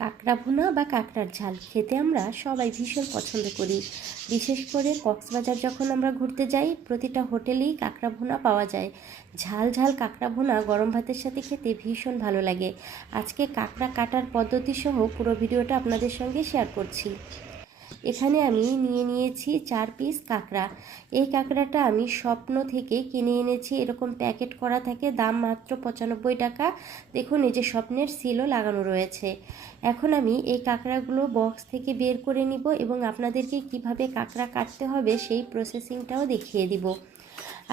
কাঁকড়া ভুনা বা কাঁকড়ার ঝাল খেতে আমরা সবাই ভীষণ পছন্দ করি। বিশেষ করে কক্সবাজার যখন আমরা ঘুরতে যাই, প্রতিটা হোটেলেই কাঁকড়া ভুনা পাওয়া যায়। ঝাল ঝাল কাঁকড়া ভুনা গরম ভাতের সাথে খেতে ভীষণ ভালো লাগে। আজকে কাঁকড়া কাটার পদ্ধতি সহ পুরো ভিডিওটা আপনাদের সঙ্গে শেয়ার করছি। এখানে আমি নিয়ে নিয়েছি 4 পিস কাঁকড়া। এই কাঁকড়াটা আমি স্বপ্ন থেকে কিনে এনেছি, এরকম প্যাকেট করা থাকে, দাম মাত্র 95 টাকা। দেখুন, এই যে স্বপ্নের সিলও লাগানো রয়েছে। এখন আমি এই কাঁকড়াগুলো বক্স থেকে বের করে নিব এবং আপনাদেরকে কিভাবে কাঁকড়া কাটতে হবে সেই প্রসেসিংটাও দেখিয়ে দিব।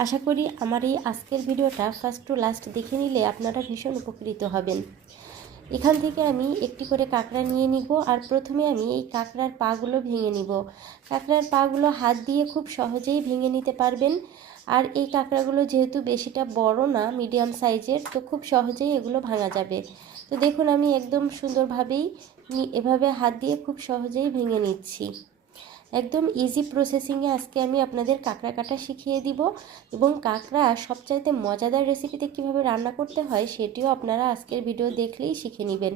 আশা করি আমার এই আজকের ভিডিওটা ফার্স্ট টু লাস্ট দেখে নিলে আপনারা ভীষণ উপকৃত হবেন। এখান থেকে আমি একটি করে কাঁকড়া নিয়ে নিব, আর প্রথমে আমি এই কাঁকড়ার পাগুলো ভেঙে নিব। কাঁকড়ার পাগুলো হাত দিয়ে খুব সহজেই ভেঙে নিতে পারবেন। আর এই কাঁকড়াগুলো যেহেতু বেশিটা বড় না, মিডিয়াম সাইজের, তো খুব সহজেই এগুলো ভাঙা যাবে। তো দেখুন, আমি একদম সুন্দরভাবেই এভাবে হাত দিয়ে খুব সহজেই ভেঙে নিচ্ছি। একদম ইজি প্রসেসিংয়ে আজকে আমি আপনাদের কাঁকড়া কাটা শিখিয়ে দিব, এবং কাঁকড়া সবচাইতে মজাদার রেসিপিতে কিভাবে রান্না করতে হয় সেটিও আপনারা আজকের ভিডিও দেখলেই শিখে নেবেন।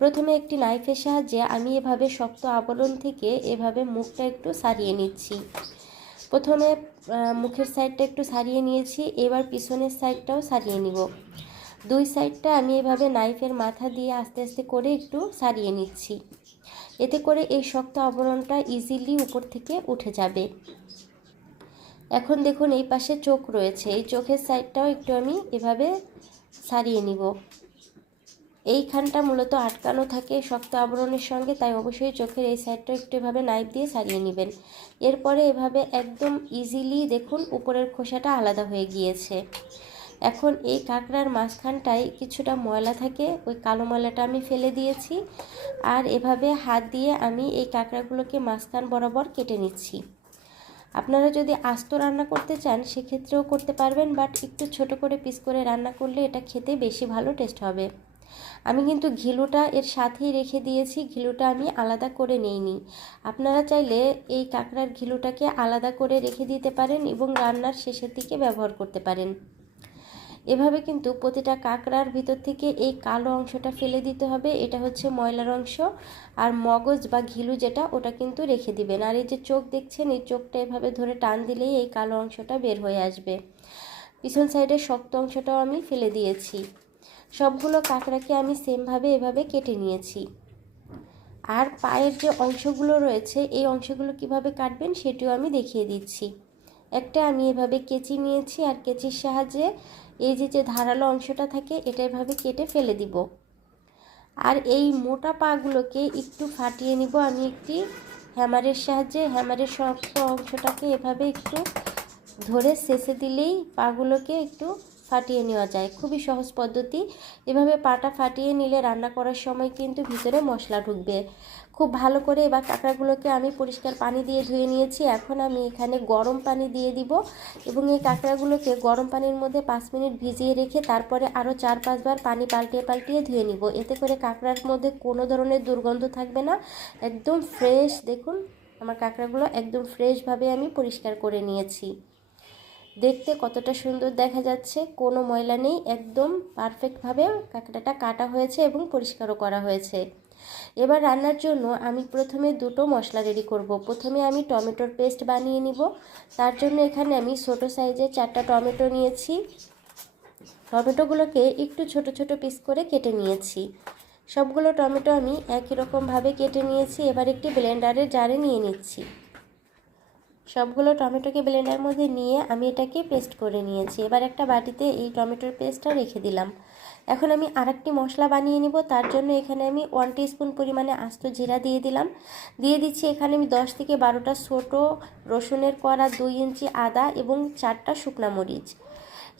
প্রথমে একটি নাইফের সাহায্যে আমি এভাবে শক্ত আবরণ থেকে এভাবে মুখটা একটু সারিয়ে নিচ্ছি। প্রথমে মুখের সাইডটা একটু সারিয়ে নিয়েছি, এবার পিছনের সাইডটাও সারিয়ে নিব। দুই সাইডটা আমি এভাবে নাইফের মাথা দিয়ে আস্তে আস্তে করে একটু সারিয়ে নিচ্ছি। এতে করে এই শক্ত আবরণটা ইজিলি উপর থেকে উঠে যাবে। এখন দেখুন, এই পাশে চোখ রয়েছে, এই চোখের সাইডটাও একটু আমি এভাবে সারিয়ে নিব। এইখানটা মূলত আটকানো থাকে শক্ত আবরণের সঙ্গে, তাই অবশ্যই চোখের এই সাইডটা একটু এভাবে নাইফ দিয়ে সারিয়ে নেবেন। এরপরে এভাবে একদম ইজিলি দেখুন উপরের খোসাটা আলাদা হয়ে গিয়েছে। এখন এই কাঁকড়ার মাঝখানটায় কিছুটা ময়লা থাকে, ওই কালো ময়লাটা আমি ফেলে দিয়েছি। আর এভাবে হাত দিয়ে আমি এই কাঁকড়াগুলোকে মাঝখান বরাবর কেটে নিচ্ছি। আপনারা যদি আস্ত রান্না করতে চান সেক্ষেত্রেও করতে পারবেন, বাট একটু ছোট করে পিস করে রান্না করলে এটা খেতে বেশি ভালো টেস্ট হবে। আমি কিন্তু ঘিলুটা এর সাথেই রেখে দিয়েছি, ঘিলুটা আমি আলাদা করে নেইনি। আপনারা চাইলে এই কাঁকড়ার ঘিলুটাকে আলাদা করে রেখে দিতে পারেন এবং রান্নার শেষের দিকে ব্যবহার করতে পারেন। এভাবে কিন্তু প্রতিটা কাঁকড়ার ভিতর থেকে এই কালো অংশটা ফেলে দিতে হবে, এটা হচ্ছে ময়লার অংশ। আর মগজ বা ঘিলু যেটা, ওটা কিন্তু রেখে দিবেন। আর এই যে চোখ দেখছেন, এই চোখটা এভাবে ধরে টান দিলেই এই কালো অংশটা বের হয়ে আসবে। পিছন সাইডের শক্ত অংশটাও আমি ফেলে দিয়েছি। সবগুলো কাঁকড়াকে আমি সেমভাবে এভাবে কেটে নিয়েছি। আর পায়ের যে অংশগুলো রয়েছে, এই অংশগুলো কিভাবে কাটবেন সেটিও আমি দেখিয়ে দিচ্ছি। একটা আমি এভাবে কেচি নিয়েছি, আর কেচির সাহায্যে এই যে ধারালো অংশটা থাকে এটা এভাবে কেটে ফেলে দিব। আর এই মোটা পাগুলোকে একটু ফাটিয়ে নিব আমি একটি হ্যামারের সাহায্যে। হ্যামারের শক্ত অংশটাকে এভাবে একটু ধরে শেষে দিলেই পাগুলোকে একটু ফাটিয়ে নেওয়া যায়। খুবই সহজ পদ্ধতি। এভাবে পাটা ফাটিয়ে নিলে রান্না করার সময় কিন্তু ভিতরে মশলা ঢুকবে খুব ভালো করে। এবার কাঁকড়াগুলোকে আমি পরিষ্কার পানি দিয়ে ধুয়ে নিয়েছি। এখন আমি এখানে গরম পানি দিয়ে দিব এবং এই কাঁকড়াগুলোকে গরম পানির মধ্যে 5 মিনিট ভিজিয়ে রেখে তারপরে আরও 4-5 বার পানি পাল্টিয়ে পাল্টিয়ে ধুয়ে নিব। এতে করে কাঁকড়ার মধ্যে কোনো ধরনের দুর্গন্ধ থাকবে না, একদম ফ্রেশ। দেখুন, আমার কাঁকড়াগুলো একদম ফ্রেশভাবে আমি পরিষ্কার করে নিয়েছি। দেখতে কতটা সুন্দর দেখা যাচ্ছে, কোনো ময়লা নেই, একদম পারফেক্টভাবে কাঁকড়াটা কাটা হয়েছে এবং পরিষ্কারও করা হয়েছে। এবার রান্নার জন্য আমি প্রথমে দুটো মশলা রেডি করব। প্রথমে আমি টমেটোর পেস্ট বানিয়ে নিব। তার জন্য এখানে আমি ছোট সাইজের 4টা টমেটো নিয়েছি। টমেটোগুলোকে একটু ছোট ছোট পিস করে কেটে নিয়েছি। সবগুলো টমেটো আমি একই রকমভাবে কেটে নিয়েছি। এবার একটি ব্লেন্ডারের জারে নিয়ে নিচ্ছি। সবগুলো টমেটোকে ব্লেন্ডারের মধ্যে নিয়ে আমি এটাকে পেস্ট করে নিয়েছি। এবার একটা বাটিতে এই টমেটোর পেস্টটা রেখে দিলাম। এখন আমি আরেকটি মশলা বানিয়ে নিব। তার জন্য এখানে আমি 1 টিস্পুন পরিমাণে আস্ত জিরা দিয়ে দিলাম। দিয়ে দিচ্ছি এখানে আমি 10 থেকে 12টা ছোটো রসুনের কোয়া, 2 ইঞ্চি আদা এবং 4টা শুকনা মরিচ।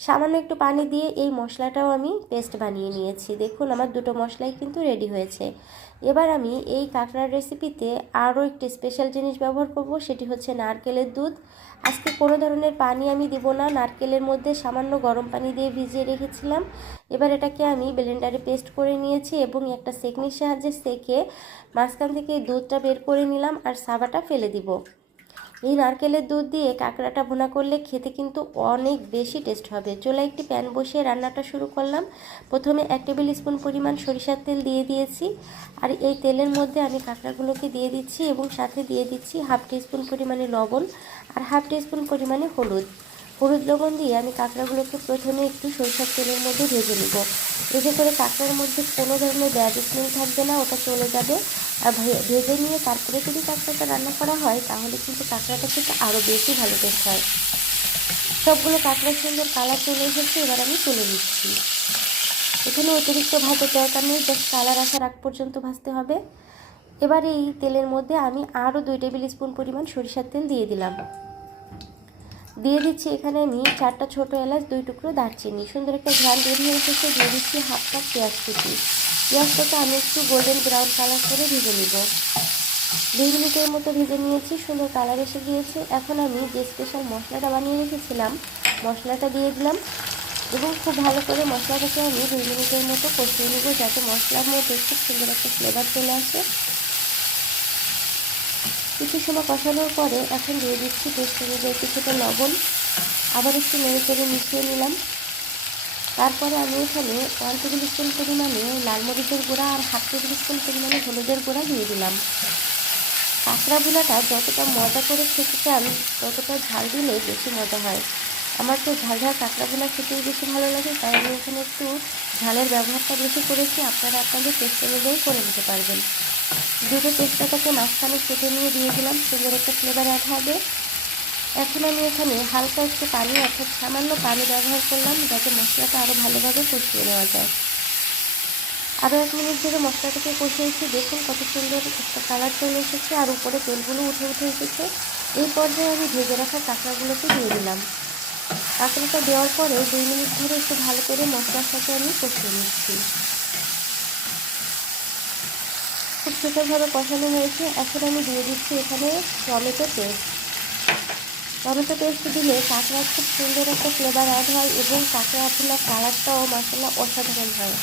সামান্য একটু পানি দিয়ে এই মশলাটাও আমি পেস্ট বানিয়ে নিয়েছি। দেখুন, আমার দুটো মশলাই কিন্তু রেডি হয়েছে। এবার আমি এই কাঁকড়ার রেসিপিতে আরও একটি স্পেশাল জিনিস ব্যবহার করব, সেটি হচ্ছে নারকেলের দুধ। আজকে কোনো ধরনের পানি আমি দিব না, নারকেলের মধ্যে সামান্য গরম পানি দিয়ে ভিজিয়ে রেখেছিলাম। এবার এটাকে আমি ব্লেন্ডারে পেস্ট করে নিয়েছি এবং একটা সেকনির সাহায্যে সেকে মাঝখান থেকে এই দুধটা বের করে নিলাম আর সাবাটা ফেলে দিব। এই নারকেলের দুধ দিয়ে কাঁকড়াটা ভুনা করলে খেতে কিন্তু অনেক বেশি টেস্ট হবে। চুলায় একটি প্যান বসিয়ে রান্নাটা শুরু করলাম। প্রথমে 1 টেবিল স্পুন পরিমাণ সরিষার তেল দিয়ে দিয়েছি, আর এই তেলের মধ্যে আমি কাঁকড়াগুলোকে দিয়ে দিচ্ছি এবং সাথে দিয়ে দিচ্ছি 1/2 টিস্পুন পরিমাণে লবণ আর 1/2 টিস্পুন পরিমাণে হলুদ লবণ দিয়ে আমি কাঁকড়াগুলোকে প্রথমে একটু সরিষার তেলের মধ্যে ভেজে নেব। এতে করে কাঁকড়ার মধ্যে কোনো ধরনের ব্যাড স্মেল থাকবে না, ওটা চলে যাবে। আর ভেজে নিয়ে তারপরে যদি কাঁকড়াটা রান্না করা হয় তাহলে কিন্তু কাঁকড়াটা খেতে আরও বেশি ভালো টেস্ট হয়। সবগুলো কাঁকড়ার সুন্দর কালার চলে এসেছে, এবার আমি তুলে নিচ্ছি। এখানে অতিরিক্ত ভাজার দরকার নেই, জাস্ট কালার আসার আগ পর্যন্ত ভাজতে হবে। এবার এই তেলের মধ্যে আমি আরও 2 টেবিল স্পুন পরিমাণ সরিষার তেল দিয়ে দিলাম। দিয়ে দিচ্ছি এখানে আমি 4টা ছোটো এলাচ, 2 টুকরো দারচিনি। সুন্দর একটা ঘ্রাণ বের হয়ে এসেছে। দিয়ে দিচ্ছি 1/2 কাপ পেঁয়াজ কুচি। পেঁয়াজটাকে আমি একটু গোল্ডেন ব্রাউন কালার করে ভেজে নিব। 2 মিনিটের মতো ভেজে নিয়েছি, সুন্দর কালার এসে গিয়েছে। এখন আমি যে স্পেশাল মশলাটা বানিয়ে রেখেছিলাম মশলাটা দিয়ে দিলাম এবং খুব ভালো করে মশলাটাকে আমি 2 মিনিটের মতো কষিয়ে নেব, যাতে মশলার মধ্যে খুব সুন্দর একটা ফ্লেভার চলে আসে। কিছু সময় কষানোর পরে এখন দিয়ে দিচ্ছি টেস্ট অনুযায়ী কিছুটা লবণ, আবার একটু নেড়ে চেড়ে মিশিয়ে নিলাম। তারপরে আমি এখানে 1 টেবিল স্পুন পরিমাণে লাল মরিচের গুঁড়া আর 1/2 টেবিল স্পুন পরিমাণে হলুদের গুঁড়া দিয়ে দিলাম। কাঁকড়া ভুনাটা যতটা মজা করে খেতে চান ততটা ঝাল দিলে বেশি মজা হয়। আমার তো ঝাল ঝাল কাঁকড়া ভুনা খেতেই বেশি ভালো লাগে, তাই আমি এখানে একটু ঝালের ব্যবহারটা বেশি করেছি। আপনারা আপনাদের টেস্ট অনুযায়ী করে নিতে পারবেন। দুটো তেজপাতাকে মাঝখানে কেটে নিয়ে দিয়ে দিলাম, সুন্দর একটা ফ্লেভার অ্যাড হবে। এখন আমি এখানে হালকা একটু পানি, অর্থাৎ সামান্য পানি ব্যবহার করলাম, যাতে মশলাটা আরও ভালোভাবে কষিয়ে নেওয়া যায়। আরও 1 মিনিট ধরে মশলাটাকে কষিয়েছি। দেখুন কত সুন্দর একটা কালার চলে এসেছে আর উপরে তেলগুলো উঠে এসেছে। এই পর্যায়ে আমি ভেজে রাখা কাঁকড়াগুলোকে দিয়ে দিলাম। কাঁকড়াটা দেওয়ার পরে 2 মিনিট ধরে একটু ভালো করে মশলার সাথে আমি কষিয়ে নিচ্ছি। খুব সুন্দরভাবে কষানো হয়েছে। এখন আমি দিয়ে দিচ্ছি এখানে টমেটো পেস্ট দিলে কাঁকড়ার খুব সুন্দর একটা ফ্লেভার অ্যাড হয় এবং কাঁকড়া ভুনার কালারটাও মাশাআল্লাহ অসাধারণ হয়।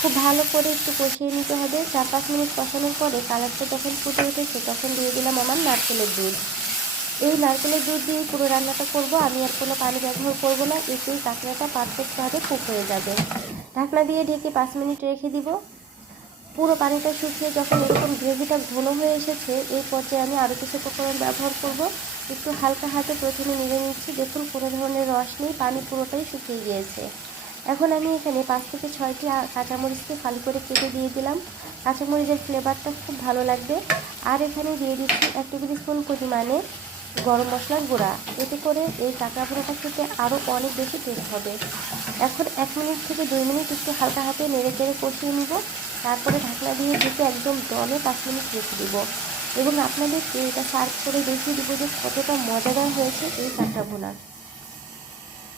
খুব ভালো করে একটু কষিয়ে নিতে হবে। 4-5 মিনিট কষানোর পরে কালারটা যখন ফুটে উঠেছে তখন দিয়ে দিলাম আমার নারকেলের দুধ। এই নারকেলের দুধ দিয়ে পুরো রান্নাটা করব, আমি আর কোনো পানি ব্যবহার করব না। এতেই কাঁকড়াটা পারফেক্টভাবে কুক হয়ে যাবে। ঢাকনা দিয়ে ঢেকে 5 মিনিট রেখে দিব। পুরো পানিটা শুকিয়ে যখন এরকম গ্রেভিটা ঘন হয়ে এসেছে, এই পর্যায়ে আমি আরও কিছু উপকরণ ব্যবহার করব। একটু হালকা হাতে প্রথমে নেড়ে নিচ্ছি। দেখুন কোনো ধরনের রস নেই, পানি পুরোটাই শুকিয়ে গিয়েছে। এখন আমি এখানে 5 থেকে 6টি কাঁচামরিচকে ফালি করে কেটে দিয়ে দিলাম। কাঁচামরিচের ফ্লেভারটা খুব ভালো লাগবে। আর এখানে দিয়ে দিচ্ছি 1 টেবিল স্পুন পরিমাণে গরম মশলার গুঁড়া। এতে করে এই কাঁকড়া ভুনাটা খেতে আরও অনেক বেশি টেস্ট হবে। এখন 1 মিনিট থেকে 2 মিনিট একটু হালকা হাতে নেড়ে চেড়ে কষিয়ে নিব। তারপরে ঢাকনা দিয়ে ঢেকে একদম দমে 5 মিনিট রেখে দিব এবং আপনাদেরকে এটা সার্ভ করে দেখিয়ে দিব যে কতটা মজাদার হয়েছে এই কাঁকড়া ভুনা।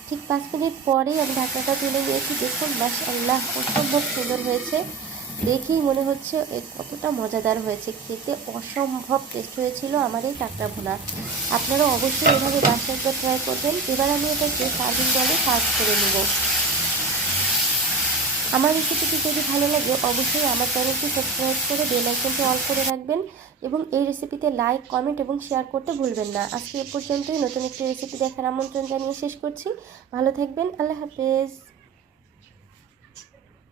ঠিক 5 মিনিট পরেই আমি ঢাকনাটা তুলে নিয়েছি। দেখুন মাশাআল্লাহ অসম্ভব সুন্দর হয়েছে। দেখেই মনে হচ্ছে কতটা মজাদার হয়েছে। খেতে অসম্ভব টেস্ট হয়েছিল আমার এই কাঁকড়া ভুনা। আপনারা অবশ্যই এভাবে বাসায় একবার ট্রাই করবেন। এবার আমি এটাকে সার্ভিং বলে সার্ভ করে নেব। আমার রেসিপিটি যদি ভালো লাগে অবশ্যই আমার চ্যানেলটি সাবস্ক্রাইব করে বেল আইকনটি অল করে রাখবেন এবং এই রেসিপিতে লাইক, কমেন্ট এবং শেয়ার করতে ভুলবেন না। আজকে এ পর্যন্তই। নতুন একটি রেসিপি দেখার আমন্ত্রণ জানিয়ে শেষ করছি। ভালো থাকবেন। আল্লাহ হাফেজ।